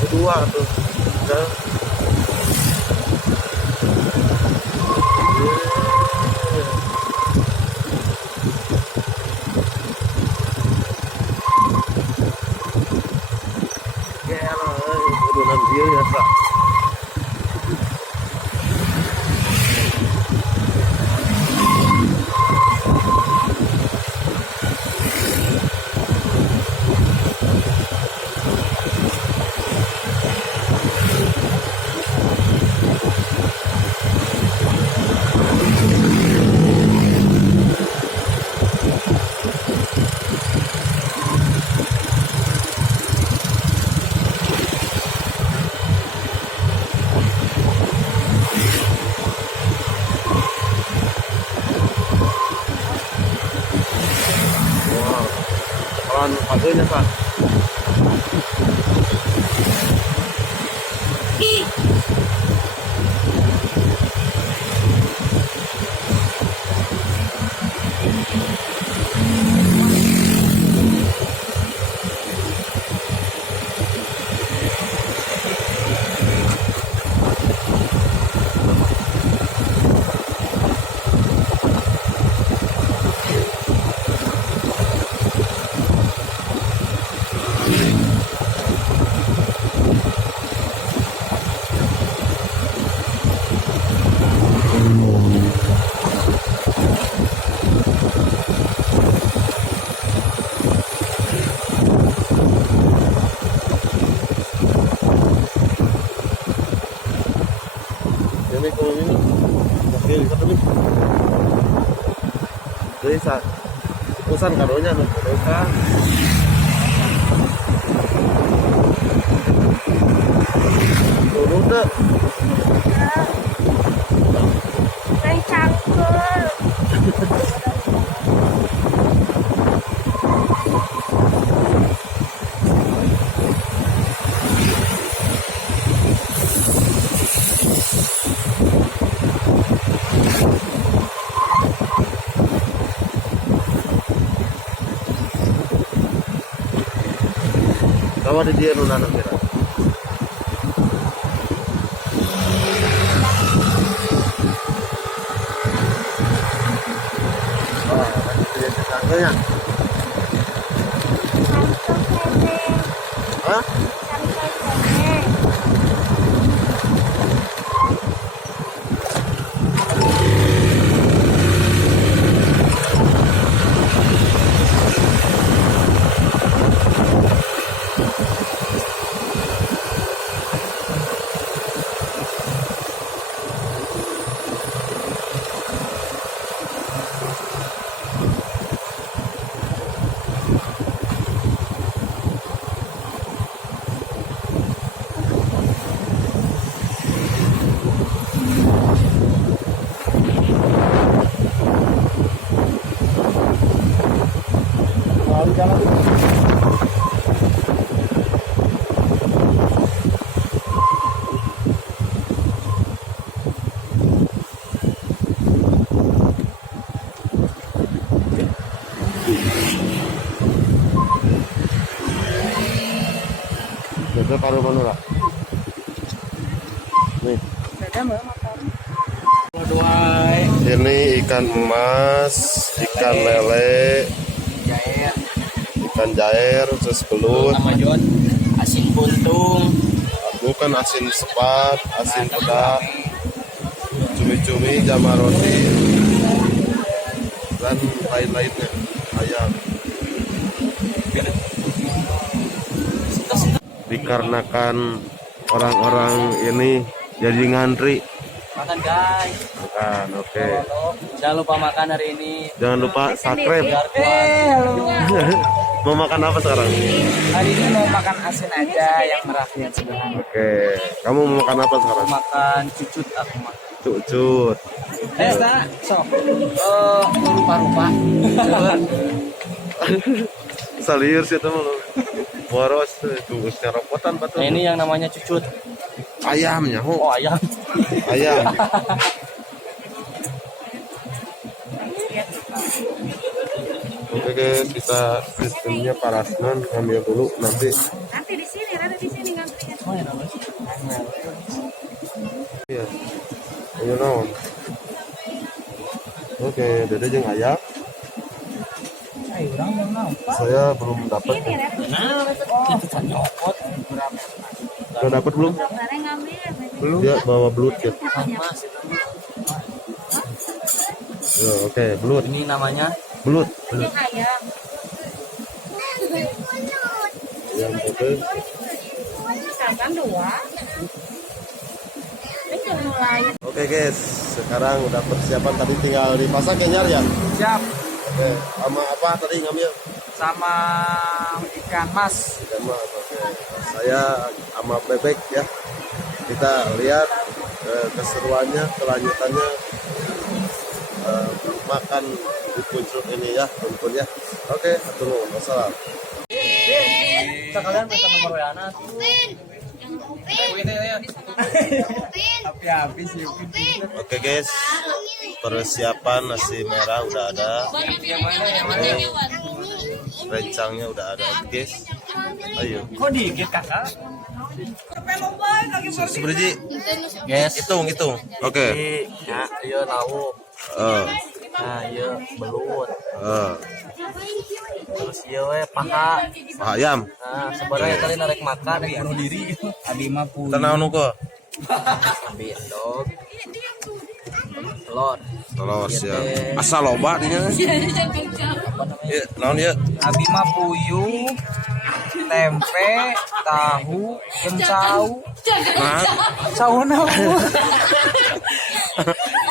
Kedua tuh. Udah dia ya, Pak. Paganya, Pak. Ini kalau ini oke lihat nih dari saat urusan kadonya nih mereka turun deh main cangkul Rawa di dia nuna kira. Oh, dia tetangganya. Hah? Itu paruh manula. Nih. Ini ikan emas, ikan lele, ikan jair, terus belut, asin buntung, bukan asin sepat, asin pedak, cumi-cumi, jamar roti, dan lain-lainnya, ayam. Dikarenakan orang-orang ini jadi ngantri. makan guys. Makan, oke. Jangan lupa makan hari ini. Jangan lupa subscribe. Halo. Mau makan apa sekarang? Hari ini mau makan asin aja yang merakyat sederhana. Oke, kamu mau makan apa sekarang? Makan cucut aku makan. Cucut. Nah, sok. Rupa-rupa. Salir sih teman. Boros tunggunya robotan batu. Nah, ini yang namanya cucut. Ayamnya, Oh, ayam. Ayam. Oke guys, kita sistemnya parasman ambil dulu nanti. Nanti di sini, ada di sini ngantrinya. Oh, ya, namanya. Iya. Ayo naon. Oke, dede jeung ayam. Saya belum dapat. Udah dapat belum? Belum. Dia bawa belut ya. Ya, oke, belut. Ini namanya Belut. Ayam. Ayam oke. Misalkan dua. Ini mulai. Oke guys, sekarang udah persiapan tadi tinggal dipasak ya Nyar ya. siap Oke, sama apa tadi ngambil? sama ikan mas. Ikan mas, oke. Saya sama bebek ya. Kita lihat keseruannya, kelanjutannya makan di puncak ini ya, teman ya. Oke, tunggu masalah. Sekalian minta nomor WA-na. Oke guys, persiapan nasi merah udah ada. Rencangnya udah ada guys. Ayo. Kok dikit kakak? Seberji. Yes. Hitung. Oke. Ya, iya lauk. Nah, iya belut. Terus iya we paha. Paha ayam. Nah, sebenarnya kali narek makan bunuh diri. Abi mah punya. Tenang nuko. Abi dog. Telur ya. Asal loba dinya. Ya, naon ya? Abi mah puyuh, tempe, tahu, kencau. Nah, Sauna.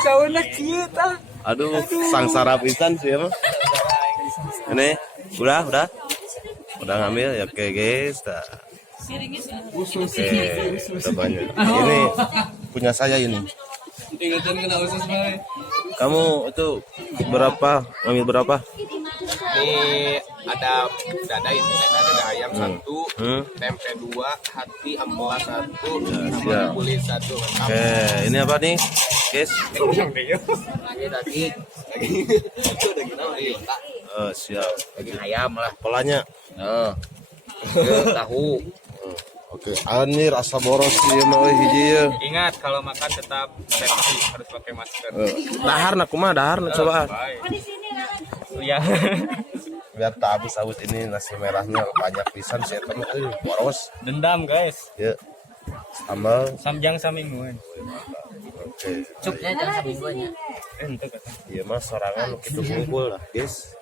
Sauna kita. aduh, sangsara pisan sih emang. Ini udah ngambil ya, oke guys. Oke, udah banyak. Ini punya saya ini. Ingatan kena usus banget. Kamu itu berapa? Ngambil berapa? Ini ada dada ini, dada ayam satu, tempe dua, hati ampela satu, siap. kulit satu. Oke, ini apa nih, guys? Lagi daging. Siap. Daging ayam lah. Polanya. tahu. Oke, ini rasa boros ieu mah euy hiji ieu. Ingat kalau makan tetap safety, harus pakai masker. Daharna kumaha daharna coba. Oh di sini Rara. Ya. Biar tak habis awet ini nasi merahnya banyak pisan sih eta mah boros. Dendam guys. Ya. Sambal. Samjang samingguan. Oke. Cuknya jangan semingguannya. Ente kata. Iya mah sorangan kitu ngumpul lah, guys.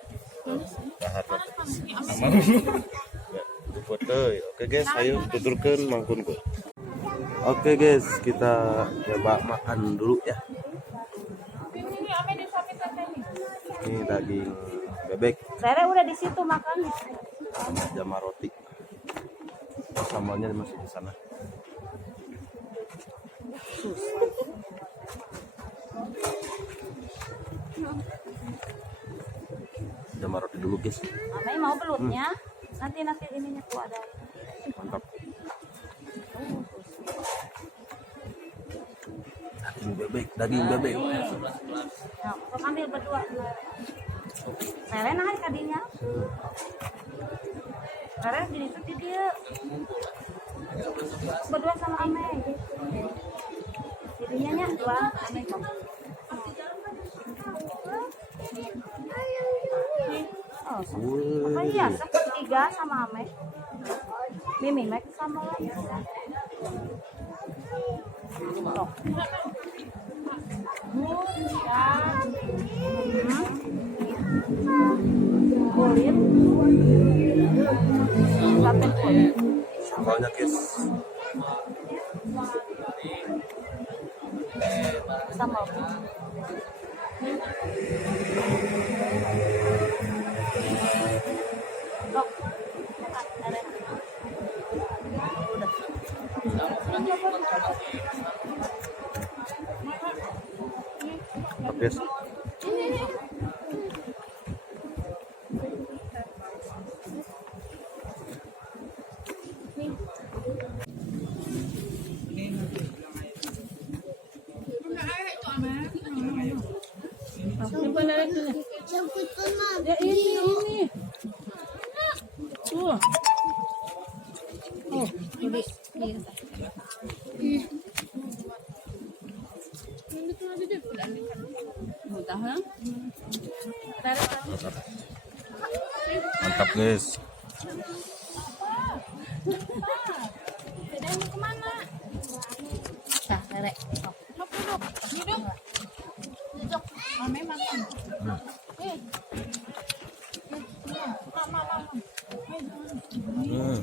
Daharna. Ya, foto. Oke guys, ayo tuturkeun mangkunku. Oke guys, kita coba makan dulu ya. Ini daging bebek Rara udah di situ makan. sama jamar roti. Sambalnya masih di sana. Jamar roti dulu guys. Amai mau belutnya? Nanti ininya tuh ada. Mantap. Daging bebek. Nah, sok ambil berdua. Rara nah kadinya. Rara di situ di dia. Berdua sama Amai. Jadinya nya dua Amai kok. Oh, apa iya? Tiga sama Amai. Mimi Mek sama lagi. Sok. Kulit. Sampai kulit. Sambalnya guys. Sambal. Dok. Ada. Mantap guys. Ya ini. Tuh. Oh, ini. Mantap guys. Nah, Rere. Hmm.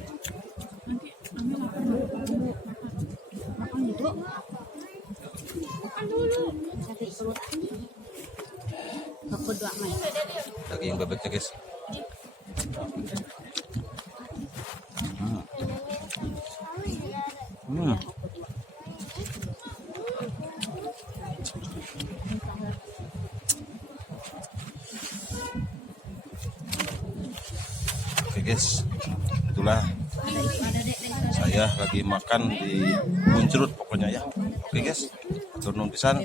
Daging bebeknya guys. Hmm. Oke guys, itulah saya lagi makan di Muncrut pokoknya ya. Oke guys, turun pisan.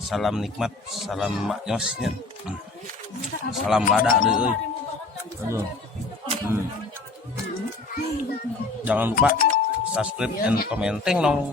Salam nikmat, salam maknyosnya. Salam lada deh euy. Aduh. Jangan lupa subscribe and commenting dong.